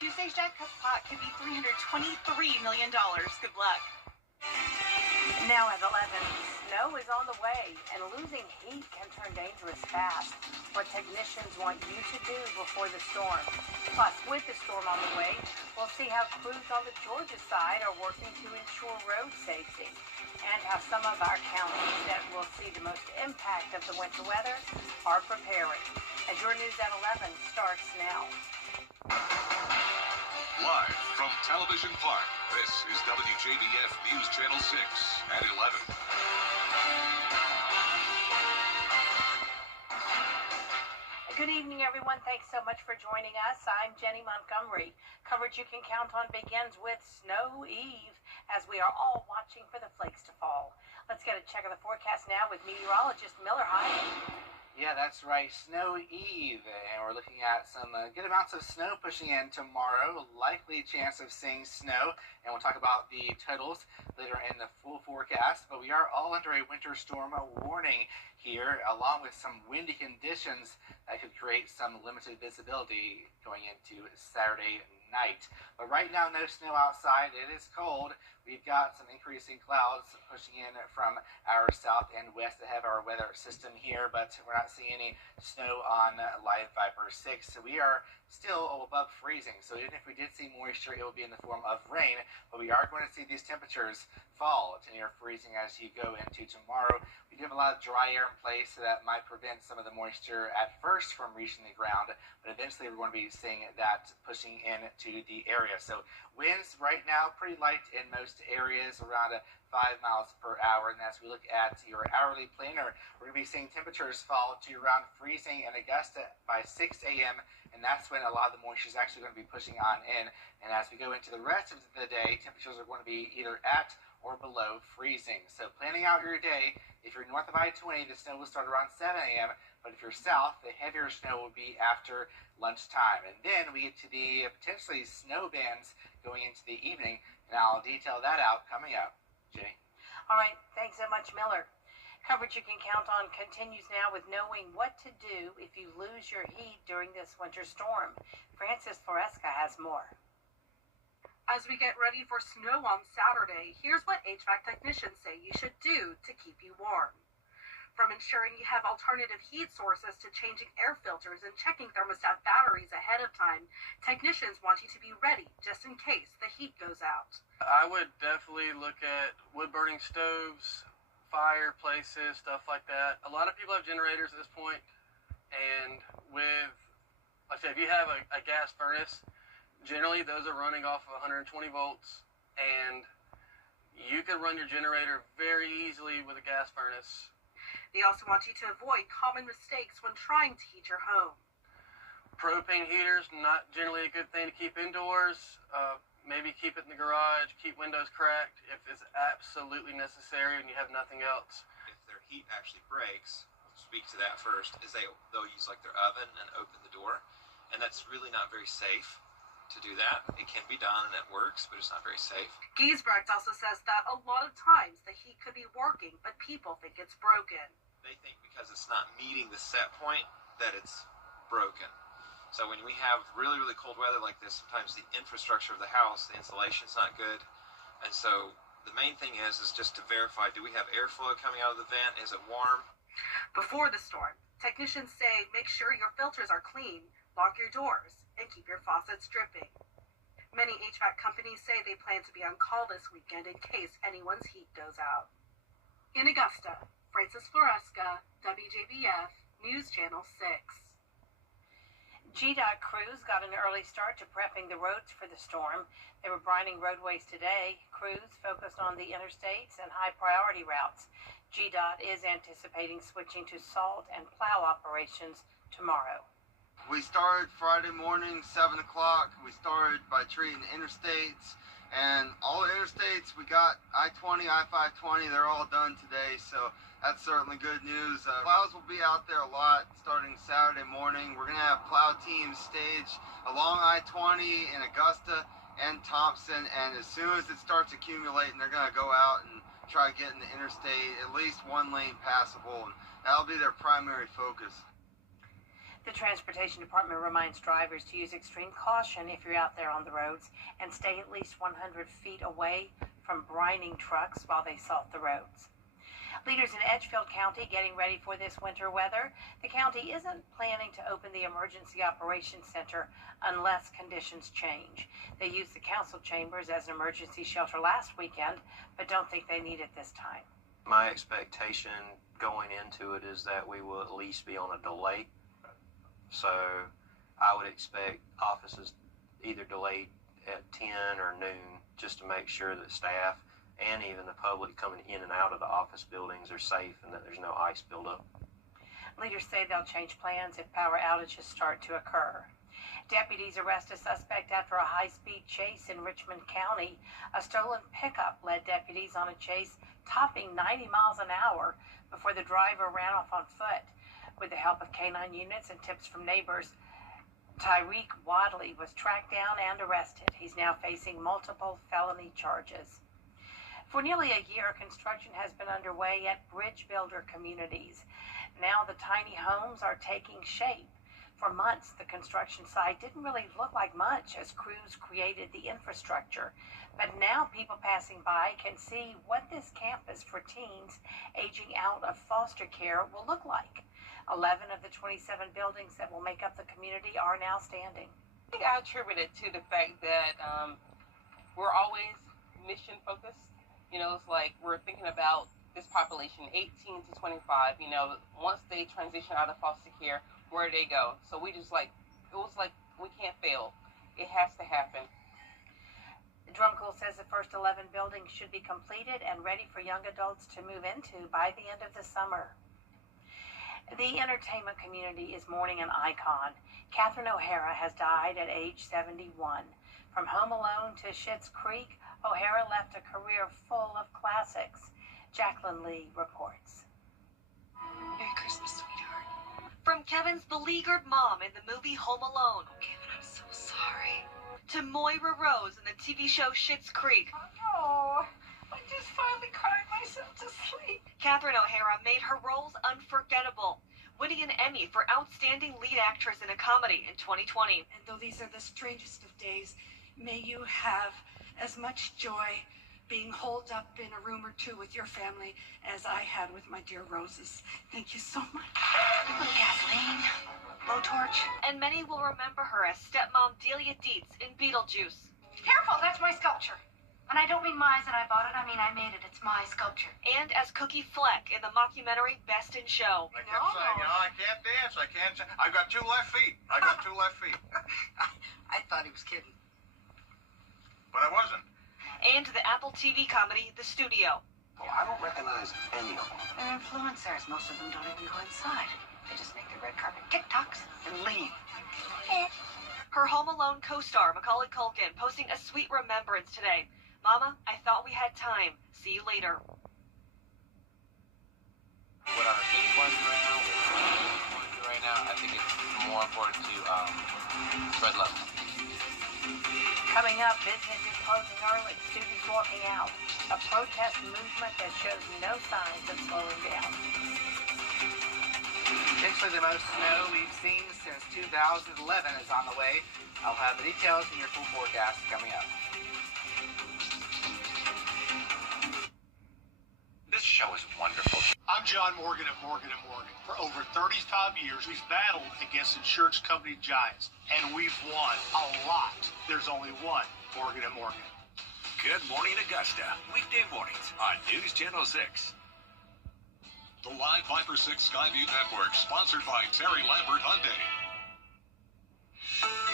Tuesday's jackpot could be $323 million. Good luck. Now at 11, snow is on the way, and losing heat can turn dangerous fast. What technicians want you to do before the storm. Plus, with the storm on the way, we'll see how crews on the Georgia side are working to ensure road safety, and how some of our counties that will see the most impact of the winter weather are preparing. And your news at 11 starts now. Live from Television Park, this is WJBF News Channel 6 at 11. Good evening, everyone. Thanks so much for joining us. I'm Jenny Montgomery. Coverage you can count on begins with Snow Eve, as we are all watching for the flakes to fall. Let's get a check of the forecast now with meteorologist Miller. Hi. Yeah, that's right. Snow Eve, and we're looking at some good amounts of snow pushing in tomorrow. Likely chance of seeing snow, and we'll talk about the totals later in the full forecast. But we are all under a winter storm warning here, along with some windy conditions that could create some limited visibility going into Saturday night. But right now, no snow outside. It is cold. We've got some increasing clouds pushing in from our south and west ahead of our weather system here, but we're not seeing any snow on Live Viper 6. So we are still above freezing. So even if we did see moisture, it will be in the form of rain, but we are going to see these temperatures fall to near freezing as you go into tomorrow. We do have a lot of dry air in place, so that might prevent some of the moisture at first from reaching the ground, but eventually we're going to be seeing that pushing into the area. So winds right now pretty light in most areas, around 5 miles per hour. And as we look at your hourly planner, we're going to be seeing temperatures fall to around freezing in Augusta by 6 a.m. And that's when a lot of the moisture is actually going to be pushing on in. And as we go into the rest of the day, temperatures are going to be either at or below freezing. So planning out your day, if you're north of I-20, the snow will start around 7 a.m. But if you're south, the heavier snow will be after lunchtime. And then we get to the potentially snow bands going into the evening. And I'll detail that out coming up. Jenny? All right. Thanks so much, Miller. Coverage you can count on continues now with knowing what to do if you lose your heat during this winter storm. Francis Floresca has more. As we get ready for snow on Saturday, here's what HVAC technicians say you should do to keep you warm. From ensuring you have alternative heat sources to changing air filters and checking thermostat batteries ahead of time, technicians want you to be ready just in case the heat goes out. I would definitely look at wood-burning stoves, fireplaces, stuff like that. A lot of people have generators at this point, and with, like I said, if you have a gas furnace, generally those are running off of 120 volts, and you can run your generator very easily with a gas furnace. They also want you to avoid common mistakes when trying to heat your home. Propane heaters, not generally a good thing to keep indoors. Maybe keep it in the garage, keep windows cracked if it's absolutely necessary and you have nothing else. If their heat actually breaks, we'll speak to that first, is they'll use like their oven and open the door, and that's really not very safe to do that. It can be done and it works, but it's not very safe. Giesbrecht also says that a lot of times the heat could be working, but people think it's broken. They think because it's not meeting the set point that it's broken. So when we have really, really cold weather like this, sometimes the infrastructure of the house, the insulation's not good. And so the main thing is just to verify, do we have airflow coming out of the vent? Is it warm? Before the storm, technicians say make sure your filters are clean, lock your doors, and keep your faucets dripping. Many HVAC companies say they plan to be on call this weekend in case anyone's heat goes out. In Augusta, Francis Floresca, WJBF, News Channel 6. GDOT crews got an early start to prepping the roads for the storm. They were brining roadways today. Crews focused on the interstates and high-priority routes. GDOT is anticipating switching to salt and plow operations tomorrow. We started Friday morning, 7 o'clock. We started by treating the interstates. And all the interstates, we got I-20, I-520, they're all done today, so that's certainly good news. Plows will be out there a lot starting Saturday morning. We're going to have plow teams staged along I-20 in Augusta and Thompson, and as soon as it starts accumulating, they're going to go out and try getting the interstate at least one lane passable, and that'll be their primary focus. The Transportation Department reminds drivers to use extreme caution if you're out there on the roads and stay at least 100 feet away from brining trucks while they salt the roads. Leaders in Edgefield County getting ready for this winter weather. The county isn't planning to open the Emergency Operations Center unless conditions change. They used the council chambers as an emergency shelter last weekend, but don't think they need it this time. My expectation going into it is that we will at least be on a delay. So I would expect offices either delayed at 10 or noon just to make sure that staff and even the public coming in and out of the office buildings are safe and that there's no ice buildup. Leaders say they'll change plans if power outages start to occur. Deputies arrest a suspect after a high-speed chase in Richmond County. A stolen pickup led deputies on a chase topping 90 miles an hour before the driver ran off on foot. With the help of canine units and tips from neighbors, Tyreek Wadley was tracked down and arrested. He's now facing multiple felony charges. For nearly a year, construction has been underway at Bridge Builder Communities. Now the tiny homes are taking shape. For months, the construction site didn't really look like much as crews created the infrastructure. But now people passing by can see what this campus for teens aging out of foster care will look like. 11 of the 27 buildings that will make up the community are now standing. I think I attribute it to the fact that we're always mission focused. You know, it's like we're thinking about this population, 18 to 25, you know, once they transition out of foster care, where do they go? So we just like, it was like, we can't fail. It has to happen. Drumcool says the first 11 buildings should be completed and ready for young adults to move into by the end of the summer. The entertainment community is mourning an icon. Catherine O'Hara has died at age 71. From Home Alone to Schitt's Creek, O'Hara left a career full of classics. Jacqueline Lee reports. Merry Christmas, sweetheart. From Kevin's beleaguered mom in the movie Home Alone, Oh, Kevin, I'm so sorry. to Moira Rose in the TV show Schitt's Creek, Oh, I just finally cried myself to sleep. Catherine O'Hara made her roles unforgettable, winning an Emmy for Outstanding Lead Actress in a Comedy in 2020. And though these are the strangest of days, may you have as much joy being holed up in a room or two with your family as I had with my dear Roses. Thank you so much. Kathleen, blowtorch. And many will remember her as stepmom Delia Dietz in Beetlejuice. Careful, that's my sculpture. And I don't mean mine and I bought it, I mean I made it. It's my sculpture. And as Cookie Fleck in the mockumentary Best in Show. I kept saying, you know, I can't dance, I can't. I've got two left feet. I got two left feet. I thought he was kidding. But I wasn't. And the Apple TV comedy The Studio. Oh, I don't recognize any of them. They're influencers. Most of them don't even go inside. They just make their red carpet TikToks and leave. Her Home Alone co-star Macaulay Culkin posting a sweet remembrance today. Mama, I thought we had time. See you later. What our faith was right now, I think it's more important to spread love. Coming up, business is closing early, students walking out. A protest movement that shows no signs of slowing down. Potentially the most snow we've seen since 2011 is on the way. I'll have the details in your full forecast coming up. This show is wonderful. I'm John Morgan at Morgan & Morgan. For over 35 years, we've battled against insurance company giants, and we've won a lot. There's only one Morgan & Morgan. Good morning, Augusta. Weekday mornings on News Channel 6. The live Viper 6 Skyview Network, sponsored by Terry Lambert Hyundai.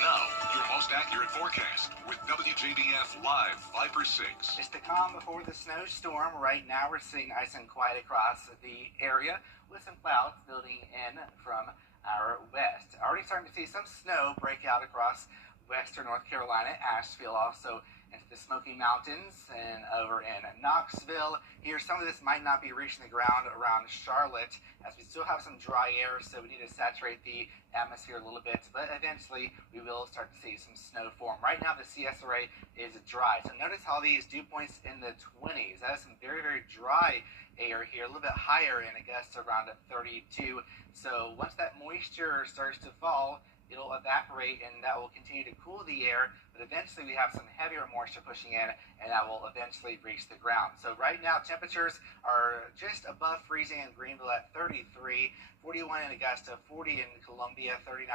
Now, your most accurate forecast with WJBF Live Viper 6. It's the calm before the snowstorm. Right now we're seeing nice and quiet across the area with some clouds building in from our west. Already starting to see some snow break out across western North Carolina, Asheville, also into the Smoky Mountains and over in Knoxville. Here, some of this might not be reaching the ground around Charlotte, as we still have some dry air, so we need to saturate the atmosphere a little bit, but eventually we will start to see some snow form. Right now, the CS array is dry, so notice how these dew points in the 20s. That is some very, very dry air here, a little bit higher in Augusta, around 32. So once that moisture starts to fall, it'll evaporate and that will continue to cool the air, but eventually we have some heavier moisture pushing in and that will eventually reach the ground. So right now temperatures are just above freezing in Greenville at 33, 41 in Augusta, 40 in Columbia, 39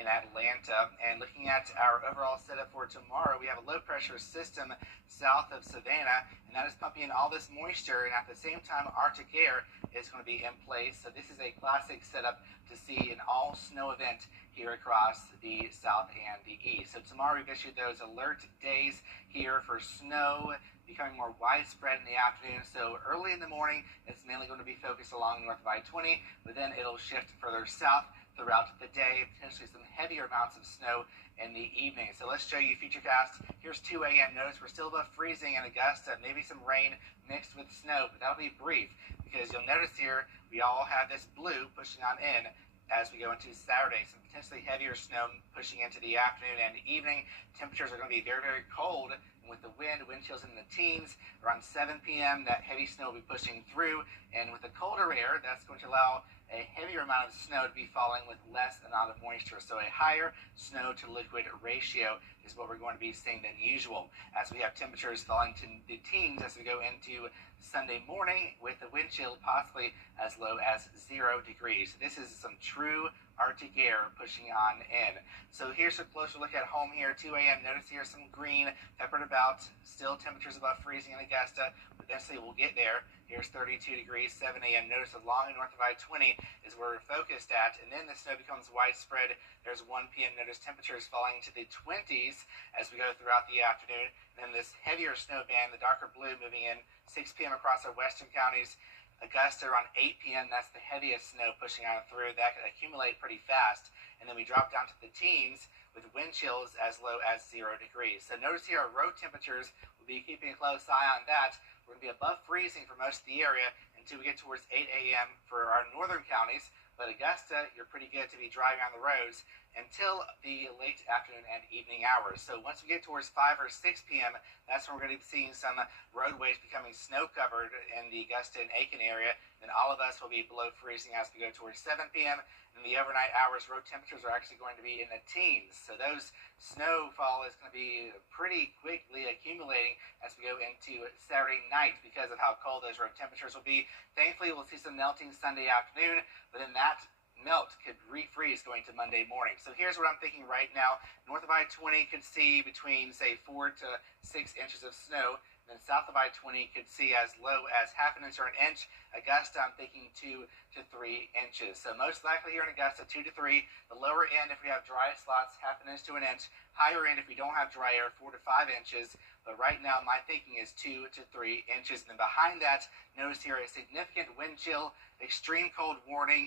in Atlanta. And looking at our overall setup for tomorrow, we have a low pressure system south of Savannah, and that is pumping in all this moisture, and at the same time Arctic air is going to be in place. So this is a classic setup to see an all snow event here across the south and the east. So tomorrow we've issued those alert days here for snow becoming more widespread in the afternoon. So early in the morning, it's mainly going to be focused along north of I-20, but then it'll shift further south throughout the day, potentially some heavier amounts of snow in the evening. So let's show you Futurecast. Here's 2 a.m. Notice we're still above freezing in Augusta, maybe some rain mixed with snow, but that'll be brief because you'll notice here we all have this blue pushing on in as we go into Saturday. Some potentially heavier snow pushing into the afternoon and evening. Temperatures are going to be very, very cold. And with the wind chills in the teens, around 7 p.m., that heavy snow will be pushing through. And with the colder air, that's going to allow a heavier amount of snow to be falling with less amount of moisture. So a higher snow to liquid ratio is what we're going to be seeing than usual, as we have temperatures falling to the teens as we go into Sunday morning, with the wind chill possibly as low as 0 degrees. This is some true Arctic air pushing on in. So here's a closer look at home here, 2 a.m. Notice here some green peppered about, still temperatures above freezing in Augusta, but eventually we'll get there. Here's 32 degrees, 7 a.m. Notice along and north of I-20 is where we're focused at, and then the snow becomes widespread. There's 1 p.m. Notice temperatures falling to the 20s as we go throughout the afternoon. And then this heavier snow band, the darker blue, moving in 6 p.m. across our western counties. Augusta around 8 p.m., that's the heaviest snow pushing on through. That can accumulate pretty fast. And then we drop down to the teens with wind chills as low as 0 degrees. So notice here our road temperatures, we'll be keeping a close eye on that. We're going to be above freezing for most of the area until we get towards 8 a.m. for our northern counties. But Augusta, you're pretty good to be driving on the roads until the late afternoon and evening hours. So once we get towards 5 or 6 p.m., that's when we're going to be seeing some roadways becoming snow-covered in the Augusta and Aiken area. And all of us will be below freezing as we go towards 7 p.m. In the overnight hours, road temperatures are actually going to be in the teens. So those snowfall is going to be pretty quickly accumulating as we go into Saturday night because of how cold those road temperatures will be. Thankfully, we'll see some melting Sunday afternoon, but then that melt could refreeze going to Monday morning. So here's what I'm thinking right now. North of I-20 could see between, say, 4 to 6 inches of snow. Then south of I-20 could see as low as half an inch or an inch. Augusta, I'm thinking 2 to 3 inches. So most likely here in Augusta, 2 to 3. The lower end, if we have dry slots, half an inch to an inch. Higher end, if we don't have dry air, 4 to 5 inches. But right now, my thinking is 2 to 3 inches. And then behind that, notice here a significant wind chill, extreme cold warning.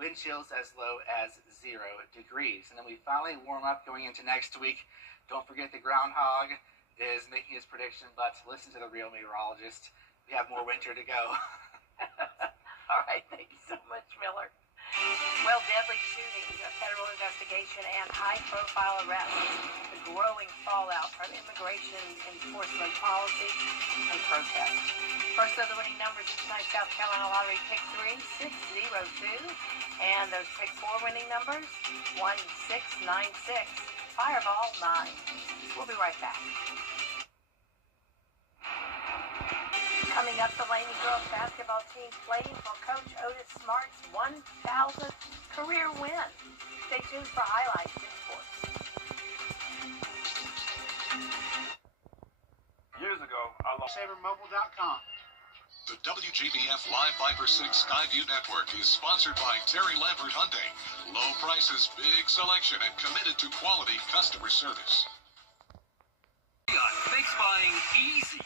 Wind chills as low as 0 degrees. And then we finally warm up going into next week. Don't forget the groundhog is making his prediction, but listen to the real meteorologist. We have more winter to go. All right, thank you so much, Miller. Well, deadly shootings, a federal investigation, and high-profile arrests. The growing fallout from immigration enforcement policy and protests. First of the winning numbers in tonight's South Carolina Lottery Pick 3, 602. And those Pick 4 winning numbers, 1696. Fireball 9. We'll be right back. Coming up, the Laney girls basketball team playing for Coach Otis Smart's 1,000th career win. Stay tuned for highlights in sports. Years ago, I lost SaverMobile.com. The WJBF Live Viper 6 Skyview Network is sponsored by Terry Lambert Hyundai. Low prices, big selection, and committed to quality customer service. Makes buying easy.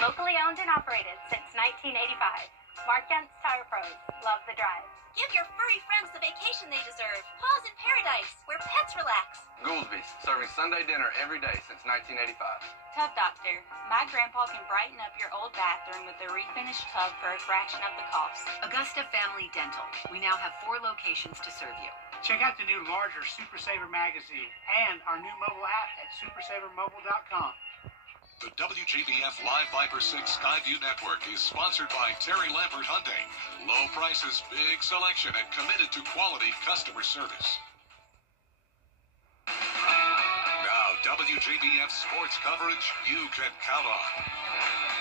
Locally owned and operated since 1985. Mark Kent's Tire Pros. Love the drive. Give your furry friends the vacation they deserve. Paws in Paradise, where pets relax. Goolsby's, serving Sunday dinner every day since 1985. Tub Doctor. My grandpa can brighten up your old bathroom with a refinished tub for a fraction of the cost. Augusta Family Dental. We now have 4 locations to serve you. Check out the new larger Super Saver magazine and our new mobile app at supersavermobile.com. The WJBF Live Viper 6 Skyview Network is sponsored by Terry Lambert Hyundai. Low prices, big selection, and committed to quality customer service. Now, WJBF sports coverage you can count on.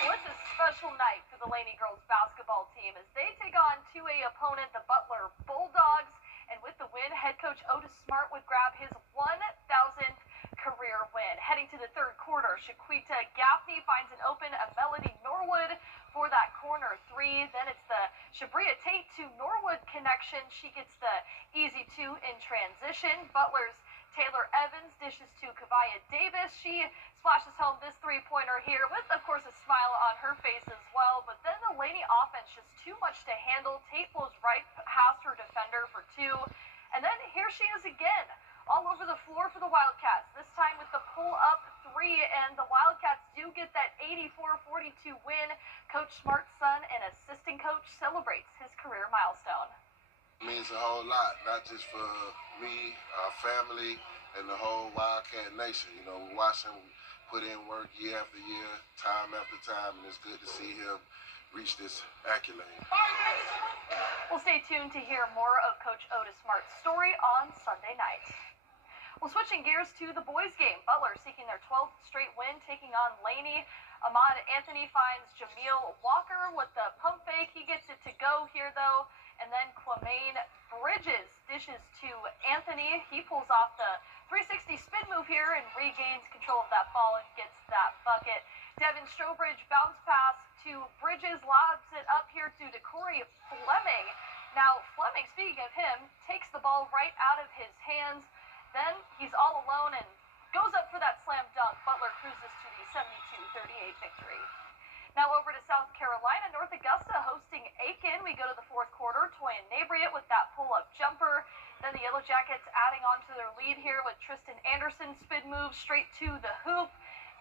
Well, it's a special night for the Laney girls basketball team as they take on 2A opponent, the Butler Bulldogs. And with the win, head coach Otis Smart would grab his 1,000th career win. Heading to the third quarter, Shaquita Gaffney finds an open Melody Norwood for that corner 3. Then it's the Shabria Tate to Norwood connection. She gets the easy 2 in transition. Butler's Taylor Evans dishes to Kavaya Davis. She splashes home this 3-pointer here with, of course, a smile on her face as well. But then the Laney offense just too much to handle. Tate blows right past her defender for 2. And then here she is again, all over the floor for the Wildcats, this time with the pull-up 3. And the Wildcats do get that 84-42 win. Coach Smart's son and assistant coach celebrates his career milestone. Means a whole lot, not just for me, our family, and the whole Wildcat Nation. You know, we watch him put in work year after year, time after time, and it's good to see him reach this accolade. We'll stay tuned to hear more of Coach Otis Smart's story on Sunday night. Well, switching gears to the boys' game. Butler seeking their 12th straight win, taking on Laney. Ahmad Anthony finds Jameel Walker with the pump fake. He gets it to go here, though. And then Quamaine Bridges dishes to Anthony. He pulls off the 360 spin move here and regains control of that ball and gets that bucket. Devin Strobridge bounce pass to Bridges, lobs it up here to DeCorey Fleming. Now, Fleming, speaking of him, takes the ball right out of his hands. Then he's all alone and goes up for that slam dunk. Butler cruises to the 72-38 victory. Now over to South Carolina, North Augusta hosting Aiken. We go to the fourth quarter. Toyin Nabriet with that pull-up jumper. Then the Yellow Jackets adding on to their lead here with Tristan Anderson spin move straight to the hoop.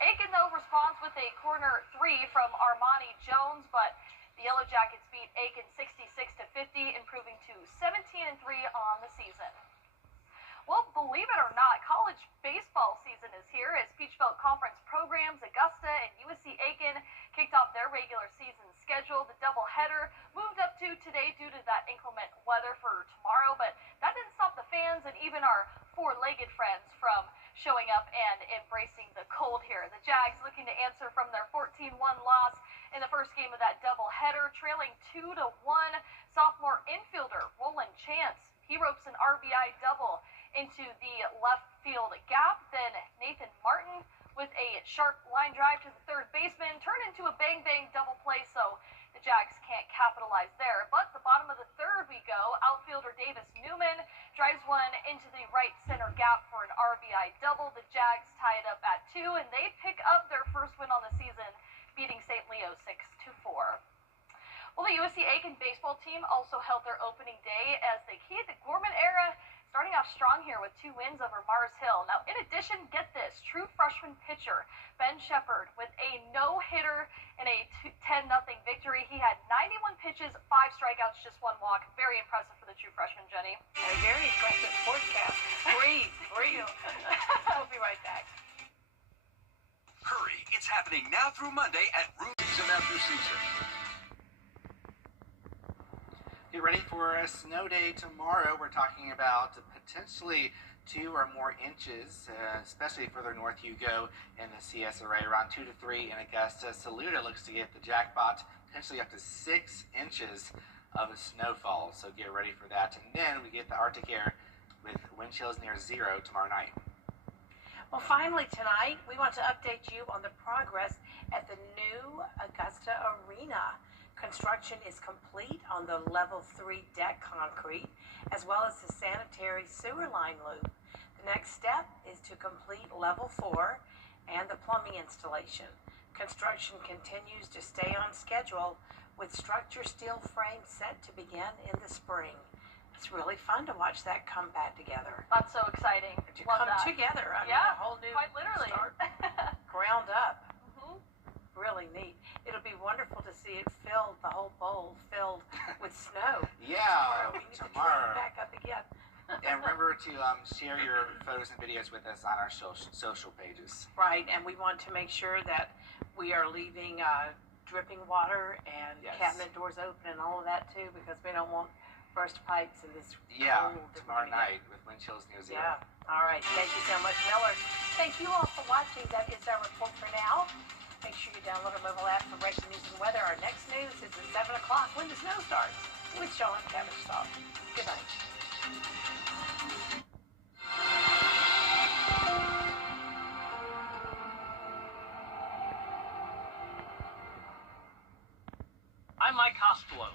Aiken, though, responds with a corner 3 from Armani Jones, but the Yellow Jackets beat Aiken 66-50, improving to 17-3 on the season. Well, believe it or not, college baseball season is here as Peach Belt Conference programs, Augusta and USC Aiken, kicked off their regular season schedule. The doubleheader moved up to today due to that inclement weather for tomorrow, but that didn't stop the fans and even our four-legged friends from showing up and embracing the cold here. The Jags looking to answer from their 14-1 loss in the first game of that doubleheader, trailing 2-1. Sophomore infielder Roland Chance, he ropes an RBI double into the left field gap. Then Nathan Martin with a sharp line drive to the third baseman turned into a bang-bang double play, so the Jags can't capitalize there. But the bottom of the third we go. Outfielder Davis Newman drives one into the right center gap for an RBI double. The Jags tie it up at 2, and they pick up their first win on the season, beating St. Leo 6-4. Well, the USC Aiken baseball team also held their opening day as the key to the Gorman era, starting off strong here with 2 wins over Mars Hill. Now, in addition, get this, true freshman pitcher Ben Shepard with a no-hitter in a 10-0 victory. He had 91 pitches, 5 strikeouts, just 1 walk. Very impressive for the true freshman, Jenny. A very impressive sportscast. Breathe. We'll be right back. Hurry, it's happening now through Monday at Room Season After Season. Get ready for a snow day tomorrow. We're talking about potentially 2 or more inches, especially further north you go in the CSRA, around 2 to 3 in Augusta. Saluda looks to get the jackpot, potentially up to 6 inches of a snowfall. So get ready for that. And then we get the Arctic air with wind chills near 0 tomorrow night. Well, finally tonight, we want to update you on the progress at the new Augusta Arena. Construction is complete on the level 3 deck concrete, as well as the sanitary sewer line loop. The next step is to complete level 4 and the plumbing installation. Construction continues to stay on schedule with structure steel frame set to begin in the spring. it's really fun to watch that come back together. That's so exciting. To Love come that. together. I mean, Yeah, a whole new quite literally. start, ground up. Mhm. Really neat. It'll be wonderful to see it filled, the whole bowl filled with snow. Yeah, We need to tomorrow. drain back up again. And remember to share your photos and videos with us on our social pages. Right, and we want to make sure that we are leaving dripping water and Yes. cabinet doors open and all of that too, because we don't want burst pipes in this Yeah, cold that we're tomorrow gonna get. night with wind chills near zero. Yeah. All right. Thank you so much, Miller. Thank you all for watching. That is our report for now. Make sure you download our mobile app for breaking news and weather. Our next news is at 7 o'clock when the snow starts with Sean Cabbage Talk. Good night. I'm Mike Costello.